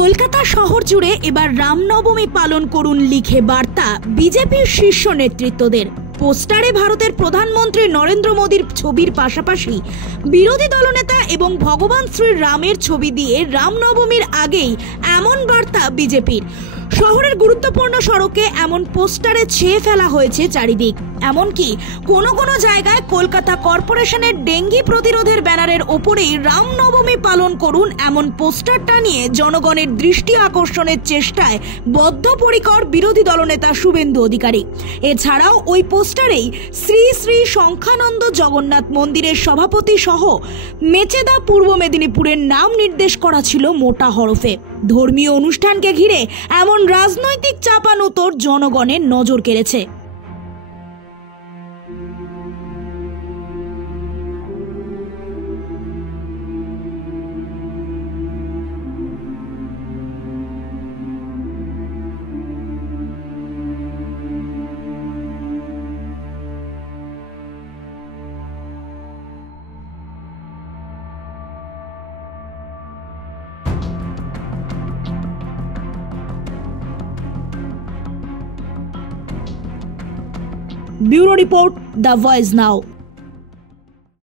কলকাতা শহর জুড়ে এবার রামনবমী পালন করুন লিখে বার্তা বিজেপির শীর্ষ নেতৃত্বদের। পোস্টারে ভারতের প্রধানমন্ত্রী নরেন্দ্র মোদীর ছবির পাশাপাশি বিরোধী দলনেতা এবং ভগবান শ্রী রামের ছবি দিয়ে রামনবমীর আগেই এমন বার্তা বিজেপির। শহরের গুরুত্বপূর্ণ সড়কে এমন পোস্টারে ছেয়ে ফেলা হয়েছে চারিদিক। এমনকি কোনো কোনো জায়গায় কলকাতা কর্পোরেশনের ডেঙ্গি প্রতিরোধের ব্যানারের ওপরেই রামনবমী পালন করুন এমন পোস্টার টানিয়ে জনগণের দৃষ্টি আকর্ষণের চেষ্টায় বদ্ধপরিকর বিরোধী দলনেতা শুভেন্দু অধিকারী। এছাড়াও ওই পোস্টারেই শ্রী শ্রী সংখ্যানন্দ জগন্নাথ মন্দিরের সভাপতি সহ মেচেদা পূর্ব মেদিনীপুরের নাম নির্দেশ করা ছিল মোটা হরফে। ধর্মীয় অনুষ্ঠানকে ঘিরে এমন রাজনৈতিক চাপানুতোর জনগণের নজর কেড়েছে। Bureau Report, The Voice Now.